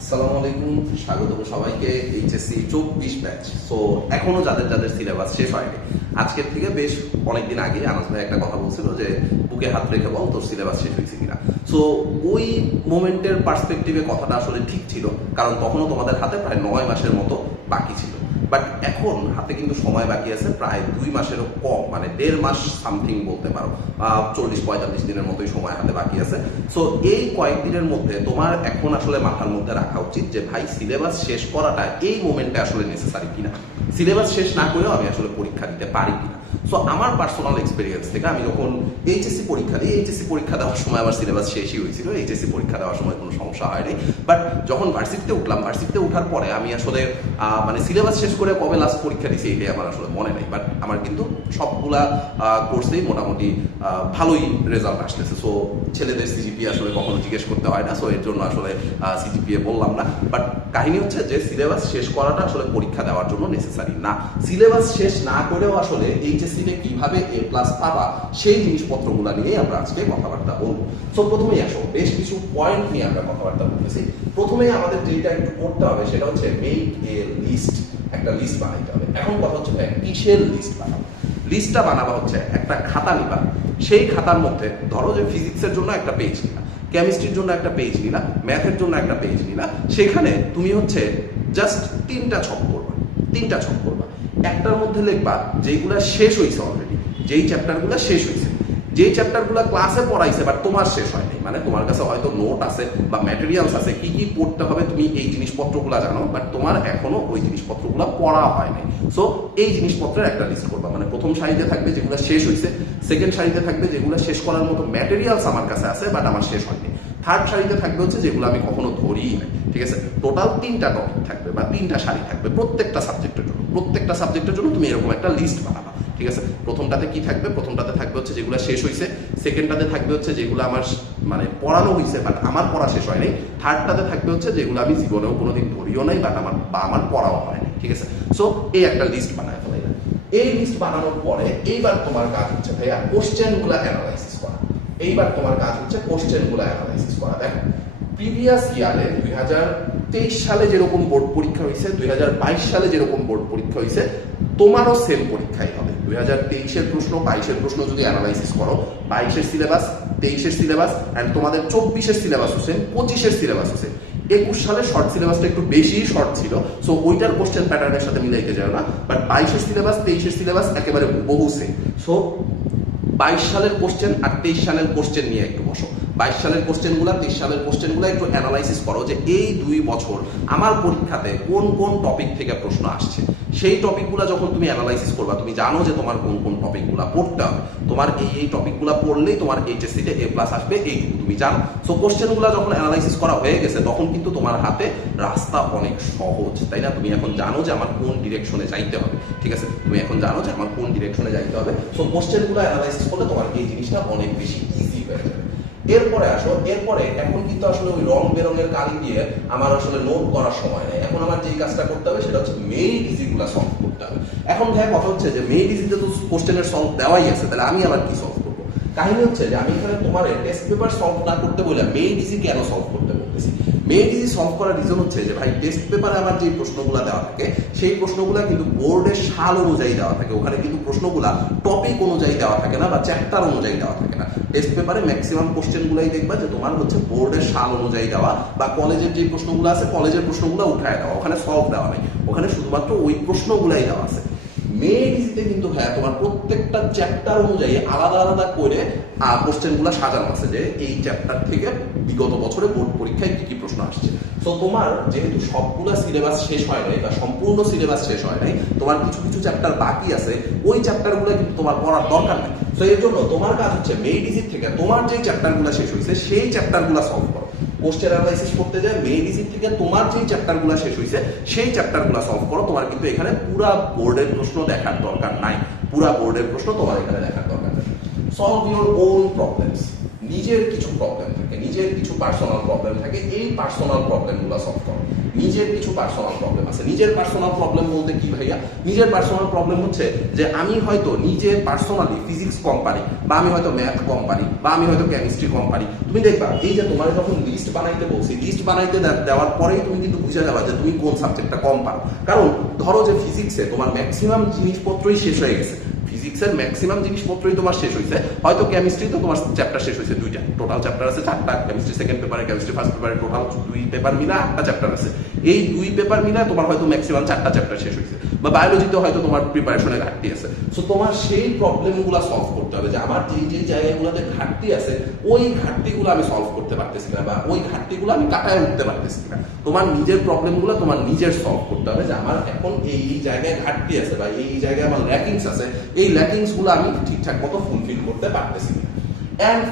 আসসালামু আলাইকুম, স্বাগত সবাইকে এইচএসসি 24 ব্যাচ। সো এখনো যাদের যাদের সিলেবাস শেষ হয়নি, আজকের থেকে বেশ অনেকদিন আগে আনাস ভাই একটা কথা বলছিল যে বুকে হাত রেখে বল তোর সিলেবাস শেষ হয়েছে কিনা। সো ওই মোমেন্টের পার্সপেক্টিভে কথাটা আসলে ঠিক ছিল, কারণ তখনও তোমাদের হাতে প্রায় 9 মাসের মতো বাকি ছিল। বাট এখন হাতে কিন্তু সময় বাকি আছে প্রায় 2 মাসেরও কম, মানে 1.5 মাস সামথিং বলতে পারো, 40-45 দিনের মতোই সময় হাতে বাকি আছে। সো এই কয়েকদিনের মধ্যে তোমার এখন আসলে মাথার মধ্যে রাখা উচিত যে ভাই সিলেবাস শেষ করাটা এই মোমেন্টে আসলে নেসেসারি কিনা, সিলেবাস শেষ না করেও আমি আসলে পরীক্ষা দিতে পারি কিনা। সো আমার পার্সোনাল এক্সপিরিয়েন্স থেকে আমি যখন এইচএসসি পরীক্ষা দিই, এইচএসসি পরীক্ষা দেওয়ার সময় আমার সিলেবাস শেষই হয়েছিল, এইচএসসি পরীক্ষা দেওয়ার সময় কোনো সমস্যা হয়নি। বাট যখন ভার্সিটিতে উঠলাম, ভার্সিটিতে ওঠার পরে আমি আসলে মানে সিলেবাস শেষ করে কবে লাস্ট পরীক্ষা দিয়েছি এটাই আমার আসলে মনে নেই। বাট আমার কিন্তু সবগুলা কোর্সেই মোটামুটি ভালোই রেজাল্ট আসতেছে। সো ছেলেদের সিজিপিএ আসলে কখনো জিজ্ঞেস করতে হয় না, সো এর জন্য আসলে সিজিপিএ বললাম না। বাট কাহিনী হচ্ছে যে সিলেবাস শেষ করাটা আসলে পরীক্ষা দেওয়ার জন্য নেসেসারি না। সিলেবাস শেষ না করেও আসলে এইচএসসিতে কিভাবে এ প্লাস পাবা সেই জিনিসপত্রগুলো নিয়ে আমরা আজকে কথাবার্তা বলবো। সো প্রথমেই আসো, বেশ কিছু পয়েন্ট নিয়ে আমরা কথাবার্তা বলতেছি। প্রথমেই আমাদের যেটা একটু করতে হবে সেটা হচ্ছে মেক এ লিস্ট, একটা লিস্ট বানাইতে হবে। এখন কথা হচ্ছে কিসের লিস্ট বানাবো? লিস্টটা বানাবা হচ্ছে একটা খাতা নিবা, সেই খাতার মধ্যে ধরো যে ফিজিক্সের জন্য একটা পেজ নিলা, কেমিস্ট্রির জন্য একটা পেজ নিলা, ম্যাথের জন্য একটা পেজ নিলা। সেখানে তুমি হচ্ছে জাস্ট 3টা ছক করবা, 3টা ছক করবা। একটার মধ্যে লিখবা যেইগুলা শেষ হয়েছে অলরেডি, যেই চ্যাপ্টারগুলো শেষ হয়েছে, যেই চ্যাপ্টারগুলো ক্লাসে পড়াইছে বাট তোমার শেষ হয়নি, মানে তোমার কাছে হয়তো নোট আছে বা ম্যাটেরিয়ালস আছে, কি কি পড়তে হবে তুমি এই জিনিসপত্রগুলো জানো, বাট তোমার এখনো ওই জিনিসপত্রগুলো পড়া হয়নি। সো এই জিনিসপত্রের একটা লিস্ট করবা। মানে প্রথম সারিতে থাকবে যেগুলো শেষ হয়েছে, সেকেন্ড সারিতে থাকবে যেগুলো শেষ করার মতো ম্যাটেরিয়ালস আমার কাছে আছে বাট আমার শেষ হয়নি, থার্ড সারিতে থাকবে হচ্ছে যেগুলো আমি কখনো ধরিই নাই। ঠিক আছে, টোটাল 3টা টপিক থাকবে বা 3টা সারি থাকবে প্রত্যেকটা সাবজেক্টের জন্য। প্রত্যেকটা সাবজেক্টের জন্য তুমি এরকম একটা লিস্ট বানাবা। ঠিক আছে, প্রথমটাতে কি থাকবে? প্রথমটাতে থাকবে হচ্ছে যেগুলো শেষ হয়েছে, সেকেন্ডটাতে থাকবে হচ্ছে যেগুলো আমার মানে পড়ানো হয়েছে বাট আমার পড়া শেষ হয় নাই, থার্ডটাতে থাকবে হচ্ছে যেগুলো আমি জীবনেও কোনোদিন ধরিও নাই বাট আমার পড়াও হয়নি। ঠিক আছে, সো এই একটা লিস্ট বানায় ফেলাইলাম। এই লিস্ট বানানোর পরে এইবার তোমার কাজ হচ্ছে ভাইয়া কোশ্চেনগুলো অ্যানালাইসিস করা। এইবার তোমার কাজ হচ্ছে কোশ্চেনগুলো অ্যানালাইসিস করা। দেখো প্রিভিয়াস ইয়ারে 2023 সালে যেরকম বোর্ড পরীক্ষা হয়েছে, 2022 সালে যেরকম বোর্ড পরীক্ষা হয়েছে, তোমারও সেম পরীক্ষাই হবে। 2023-এর প্রশ্ন, 22-এর প্রশ্ন যদি অ্যানালাইসিস করো, 22-এর সিলেবাস, 23-এর সিলেবাস অ্যান্ড তোমাদের 24-এর সিলেবাস হচ্ছে, 25-এর সিলেবাস হচ্ছে। 21 সালে শর্ট সিলেবাসটা একটু বেশি শর্ট ছিল, সো ওইটার কোশ্চেন প্যাটার্নের সাথে মিলাইতে যাও না। বাট 22-এর সিলেবাস, 23-এর সিলেবাস একেবারে বহু সেম। সো 22 সালের কোশ্চেন আর 23 সালের কোশ্চেন নিয়ে একটু বসো। 22 সালের কোশ্চেনগুলো, 23 সালের কোশ্চেনগুলো একটু অ্যানালাইসিস করো যে এই 2 বছর আমার পরীক্ষাতে কোন কোন টপিক থেকে প্রশ্ন আসছে। সেই টপিকগুলো যখন তুমি অ্যানালাইসিস করবা, তুমি জানো যে তোমার কোন কোন টপিকগুলো পড়তে হবে, তোমার এই টপিকগুলো পড়লেই তোমার এইচএসসিতে এ প্লাস আসবে, এইটুকু তুমি জানো। সো কোশ্চেনগুলো যখন অ্যানালাইসিস করা হয়ে গেছে তখন কিন্তু তোমার হাতে রাস্তা অনেক সহজ, তাই না? তুমি এখন জানো যে আমার কোন ডিরেকশনে যাইতে হবে। ঠিক আছে, তুমি এখন জানো যে আমার কোন ডিরেকশনে যাইতে হবে। সো কোশ্চেনগুলো অ্যানালাইসিস করলে তোমার এই জিনিসটা অনেক বেশি ইজি হয়ে যাবে। এরপরে আসো, এরপরে এখন কিন্তু আসলে ওই রং বেরঙের কালি দিয়ে আমার আসলে নোট করার সময় নেই। এখন আমার যেই কাজটা করতে হবে সেটা হচ্ছে মেইন ইজিগুলো সলভ করতে হবে। এখন ভাই কথা হচ্ছে যে মেইন ইজিতে তো কোশ্চেনের সলভ দেওয়াই আছে, তাহলে আমি আবার কি সলভ করবো? কাহিনী হচ্ছে যে আমি এখানে তোমার টেস্ট পেপার সলভ না করতে বলে মেইন ইজি কেন সলভ করতে বলতেছি? মেইন ইজি সলভ করার রিজন হচ্ছে যে ভাই টেস্ট পেপারে আমার যে প্রশ্নগুলো দেওয়া থাকে সেই প্রশ্নগুলো কিন্তু বোর্ডের সাল অনুযায়ী দেওয়া থাকে, ওখানে কিন্তু প্রশ্নগুলা টপিক অনুযায়ী দেওয়া থাকে না বা চ্যাপ্টার অনুযায়ী দেওয়া থাকে না। টেস্ট পেপারে ম্যাক্সিমাম কোশ্চেনগুলাই দেখবা যে তোমার হচ্ছে বোর্ডের সাল অনুযায়ী দেওয়া বা কলেজের যে প্রশ্নগুলো আছে কলেজের প্রশ্নগুলো উঠায় দেওয়া, ওখানে সলভ দেওয়া নাই, ওখানে শুধুমাত্র ওই প্রশ্নগুলাই দেওয়া আছে। মেইন ইজিতে কিন্তু ভাইয়া তোমার প্রত্যেকটা চ্যাপ্টার অনুযায়ী আলাদা আলাদা করে কোশ্চেনগুলো সাজানো আছে যে এই চ্যাপ্টার থেকে বিগত বছরে বোর্ড পরীক্ষায় কি কি প্রশ্ন আসছে। তো তোমার যেহেতু সবগুলো সিলেবাস শেষ হয় নাই বা সম্পূর্ণ সিলেবাস শেষ হয় নাই, তোমার কিছু কিছু চ্যাপ্টার বাকি আছে, ওই চ্যাপ্টারগুলো কিন্তু তোমার পড়ার দরকার নেই। তো এর জন্য তোমার কাজ হচ্ছে মেইন ইজি থেকে তোমার যে চ্যাপ্টারগুলো শেষ হয়েছে সেই চ্যাপ্টারগুলো সলভ করো। কোশ্চেন অ্যানালাইসিস করতে যায় মেইন ইজি থেকে তোমার যে চ্যাপ্টারগুলো শেষ হয়েছে সেই চ্যাপ্টারগুলো সলভ করো। তোমার কিন্তু এখানে পুরা বোর্ডের প্রশ্ন দেখার দরকার নাই, পুরা বোর্ডের প্রশ্ন তোমার এখানে দেখার দরকার নেই। Solve your own problems. নিজের কিছু প্রবলেম থাকে, নিজের কিছু পার্সোনাল প্রবলেম থাকে, এই পার্সোনাল প্রবলেমগুলো সলভ করো। নিজের কিছু পার্সোনাল প্রবলেম আছে। নিজের পার্সোনাল প্রবলেম বলতে কি ভাইয়া? নিজের পার্সোনাল প্রবলেম হচ্ছে যে আমি হয়তো নিজে পার্সোনালি ফিজিক্স কম পারি, বা আমি হয়তো ম্যাথ কম পারি, বা আমি হয়তো কেমিস্ট্রি কম পারি। তুমি দেখবা এই যে তোমার যখন লিস্ট বানাইতে বলছি, লিস্ট বানাইতে দেওয়ার পরেই তুমি কিন্তু বুঝে যাবা যে তুমি কোন সাবজেক্টটা কম পারো। কারণ ধরো যে ফিজিক্সে তোমার ম্যাক্সিমাম জিনিসপত্রই শেষ হয়ে গেছে, ফিজিক্সের ম্যাক্সিমাম জিনিসপত্রই তোমার শেষ হয়েছে, হয়তো কেমিস্ট্রিতে তোমার চ্যাপ্টার শেষ হয়েছে 2টা, টোটাল চ্যাপ্টার আছে 4টা, কেমিস্ট্রি সেকেন্ড পেপারে, কেমিস্ট্রি ফার্স্ট পেপারে টোটাল 2 পেপার মিলে 8টা চ্যাপ্টার আছে। এই 2 পেপার মিলে তোমার হয়তো ম্যাক্সিমাম 4টা চ্যাপ্টার শেষ হয়েছে, বা বায়োলজিতে হয়তো তোমার প্রিপারেশনের ঘাটতি আছে। সো তোমার সেই প্রবলেমগুলো সলভ করতে হবে যে আমার যে জায়গাগুলোতে ঘাটতি আছে ওই ঘাটতিগুলো আমি সলভ করতে পারতেছি না, বা ওই ঘাটতিগুলো আমি কাটায় উঠতে পারতেছি না। তোমার নিজের প্রবলেমগুলো তোমার নিজের সলভ করতে হবে যে আমার এখন এই জায়গায় ঘাটতি আছে, বা এই জায়গায় আমার ল্যাকিংস আছে, এই ল্যাকিংসগুলো আমি ঠিকঠাক মতো ফুলফিল করতে পারতেছি না। And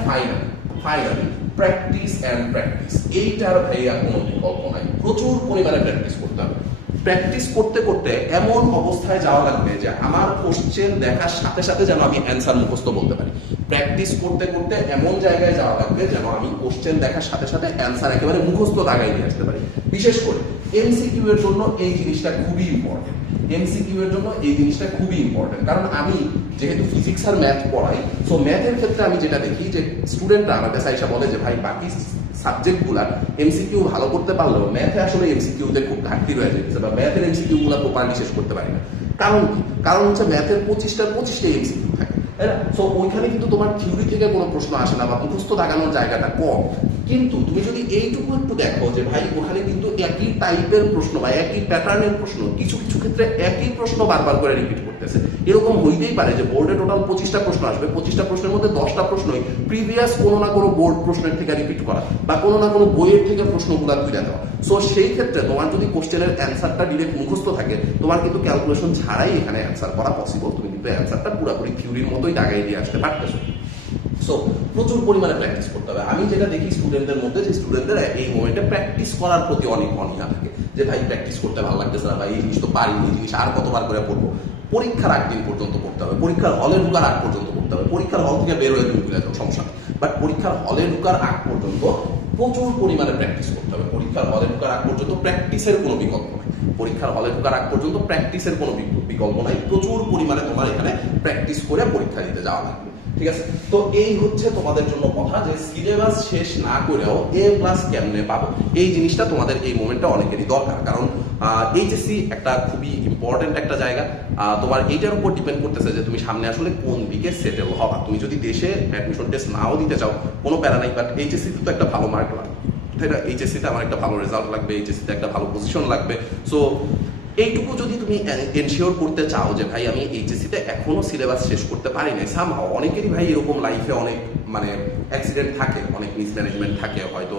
finally practice and practice, এইটার ভাইয়া কোনো বিকল্প নাই। প্রচুর পরিমাণে প্র্যাকটিস করতে হবে। প্র্যাকটিস করতে করতে এমন অবস্থায় যাওয়া লাগবে যে আমার কোশ্চেন দেখার সাথে সাথে যেন আমি অ্যান্সার মুখস্থ বলতে পারি। প্র্যাকটিস করতে করতে এমন জায়গায় যাওয়া লাগবে যেন আমি কোশ্চেন দেখার সাথে সাথে অ্যান্সার একেবারে মুখস্থ দাগাই নিয়ে আসতে পারি। বিশেষ করে এমসিকিউ এর জন্য এই জিনিসটা খুবই ইম্পর্টেন্ট। এমসিকিউ এর জন্য এই জিনিসটা খুবই ইম্পর্টেন্ট, কারণ আমি যেহেতু ফিজিক্স আর ম্যাথ পড়াই, সো ম্যাথের ক্ষেত্রে আমি যেটা দেখি যে স্টুডেন্টরা আমার কাছে এসে বলে যে ভাই বাকি সাবজেক্টগুলা এমসিকিউ ভালো করতে পারলেও ম্যাথে আসলে এমসিকিউতে খুব ঘাটতি রয়ে যাচ্ছে, বা ম্যাথের এমসিকিউ গুলা প্রপারলি শেষ করতে পারি না। কারণ কি? কারণ হচ্ছে ম্যাথের 25টা এমসিকিউ থাকে, তাই না? সো ওইখানে কিন্তু তোমার থিওরি থেকে কোনো প্রশ্ন আসে না, বা মুখস্থ দাগানোর জায়গাটা কম। কিন্তু তুমি যদি এইটুকু একটু দেখো যে ভাই ওখানে কিন্তু একই টাইপের প্রশ্ন বা একই প্যাটার্নের প্রশ্ন, কিছু কিছু ক্ষেত্রে একই প্রশ্ন বারবার করে রিপিট করতেছে, এরকম হইতেই পারে যে বোর্ডে টোটাল 25টা প্রশ্ন আসবে, 25টা প্রশ্নের মধ্যে 10টা প্রশ্নই প্রিভিয়াস কোনো না কোনো বোর্ড প্রশ্নের থেকে রিপিট করা, বা কোনো না কোনো বইয়ের থেকে প্রশ্নগুলো তুলে দেওয়া। সো সেই ক্ষেত্রে তোমার যদি কোশ্চেনের অ্যান্সারটা ডিরেক্ট মুখস্থ থাকে, তোমার কিন্তু ক্যালকুলেশন ছাড়াই এখানে অ্যান্সার করা পসিবল। তুমি কিন্তু অ্যান্সারটা পুরোপুরি থিওরির মতোই দাগাই দিয়ে আসতে পারতেছো। সো প্রচুর পরিমাণে প্র্যাকটিস করতে হবে। আমি যেটা দেখি স্টুডেন্টদের মধ্যে, যে স্টুডেন্টদের এই মোমেন্টে প্র্যাকটিস করার প্রতি অনেক অনীহা থাকে, যে ভাই প্র্যাকটিস করতে ভালো লাগতেছে না, ভাই এই জিনিস তো পারি, এই জিনিস আর কতবার করে পড়বো। পরীক্ষার আগ দিন পর্যন্ত পড়তে হবে, পরীক্ষার হলে ঢুকার আগ পর্যন্ত পড়তে হবে। পরীক্ষার হল থেকে বের হয়ে তুমি ভুলে যাও, সমস্যা, বাট পরীক্ষার হলে ঢুকার আগ পর্যন্ত প্রচুর পরিমাণে প্র্যাকটিস করতে হবে। পরীক্ষার হলে ঢুকার আগ পর্যন্ত প্র্যাকটিসের কোনো বিকল্প নাই। পরীক্ষার হলে ঢুকার আগ পর্যন্ত প্র্যাকটিসের কোনো বিকল্প নাই। প্রচুর পরিমাণে তোমার এখানে প্র্যাকটিস করে পরীক্ষা দিতে যাওয়া লাগবে। ঠিক আছে? তো এই হচ্ছে তোমাদের জন্য কথা, যে সিলেবাস শেষ না করেও A+ কেমনে পাবো, এই জিনিসটা তোমাদের এই মোমেন্টটা অনেকেরই দরকার। কারণ এইচএসসি একটা খুবই ইম্পর্টেন্ট একটা জায়গা। তোমার এইটার উপর ডিপেন্ড করতেছে যে তুমি সামনে আসলে কোন দিকে সেটেল হবা। তুমি যদি দেশে অ্যাডমিশন টেস্ট নাও দিতে চাও, কোনো প্যারা নাই, বাট এইচএসসিতে তো একটা ভালো মার্ক লাগবে, তাই না? এইচএসসিতে আমার একটা ভালো রেজাল্ট লাগবে, এইচএসসিতে একটা ভালো পজিশন লাগবে। সো এইটুকু যদি তুমি এনশিওর করতে চাও যে ভাই আমি এইচএসসিতে এখনো সিলেবাস শেষ করতে পারি নাই, সামহাও অনেকেরই ভাই এরকম লাইফে অনেক মানে অ্যাক্সিডেন্ট থাকে, অনেক মিসম্যানেজমেন্ট থাকে, হয়তো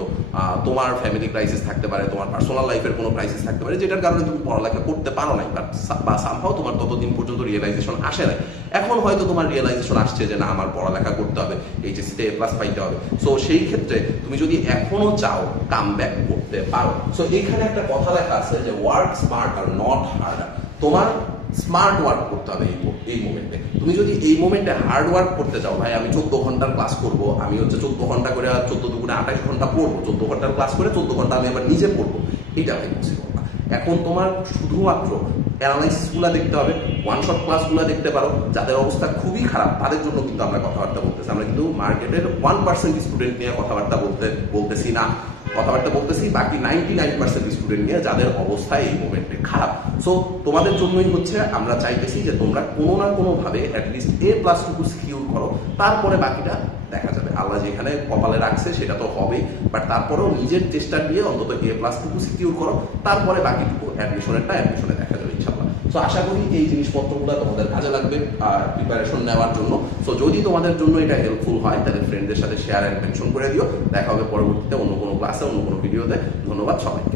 তোমার ফ্যামিলি ক্রাইসিস থাকতে পারে, তোমার পার্সোনাল লাইফের কোনো ক্রাইসিস থাকতে পারে, যেটার কারণে তুমি পড়ালেখা করতে পারো নাই, বা সামহাও তোমার ততদিন পর্যন্ত রিয়েলাইজেশন আসে নাই। এখন হয়তো তোমার রিয়েলাইজেশন আসছে যে না, আমার পড়ালেখা করতে হবে, এইচএসসিতে A+ পাইতে হবে। সো সেই ক্ষেত্রে তুমি যদি এখনো চাও কাম ব্যাক করতে পারো। সো এইখানে একটা কথা লেখা আছে যে work smart are not harder. তোমার স্মার্ট ওয়ার্ক করতে হবে এই মোমেন্টে। তুমি যদি এই মোমেন্টে হার্ড ওয়ার্ক করতে চাও, ভাই আমি 14 ঘন্টার ক্লাস করবো, আমি হচ্ছে 14 ঘন্টা করে 14 দুগুণে 28 ঘন্টা পড়বো, 14 ঘন্টার ক্লাস করে 14 ঘন্টা আমি আবার নিজে পড়বো, এটা ভাই পসিবল না। এখন তোমার শুধুমাত্র অ্যানালাইসিসগুলো দেখতে হবে, ওয়ান শট ক্লাসগুলো দেখতে পারো। যাদের অবস্থা খুবই খারাপ তাদের জন্য কিন্তু আমরা কথাবার্তা বলতেছি, আমরা কিন্তু মার্কেটের 1% স্টুডেন্ট নিয়ে কথাবার্তা বলতেছি না, কথাবার্তা বলতেছি বাকি 99% স্টুডেন্ট নিয়ে যাদের অবস্থা এই মোমেন্টে খারাপ। সো তোমাদের জন্যই হচ্ছে আমরা চাইতেছি যে তোমরা কোনো না কোনোভাবে অ্যাটলিস্ট A+ টুকু সিকিউর করো, তারপরে বাকিটা দেখা যাবে। আল্লাহ যেখানে কপালে রাখছে সেটা তো হবেই, বাট তারপরেও নিজের চেষ্টা দিয়ে অন্তত A+ টুকু সিকিউর করো, তারপরে বাকিটুকু অ্যাডমিশনে দেখা যাবে ইনশাআল্লাহ। সো আশা করি এই জিনিসপত্রগুলো তোমাদের কাজে লাগবে প্রিপারেশন নেওয়ার জন্য। সো যদি তোমাদের জন্য এটা হেল্পফুল হয় তাহলে ফ্রেন্ডদের সাথে শেয়ার অ্যান্ড মেনশন করে দিও। দেখা হবে পরবর্তীতে অন্য কোনো ক্লাসে, অন্য কোনো ভিডিওতে। ধন্যবাদ সবাইকে।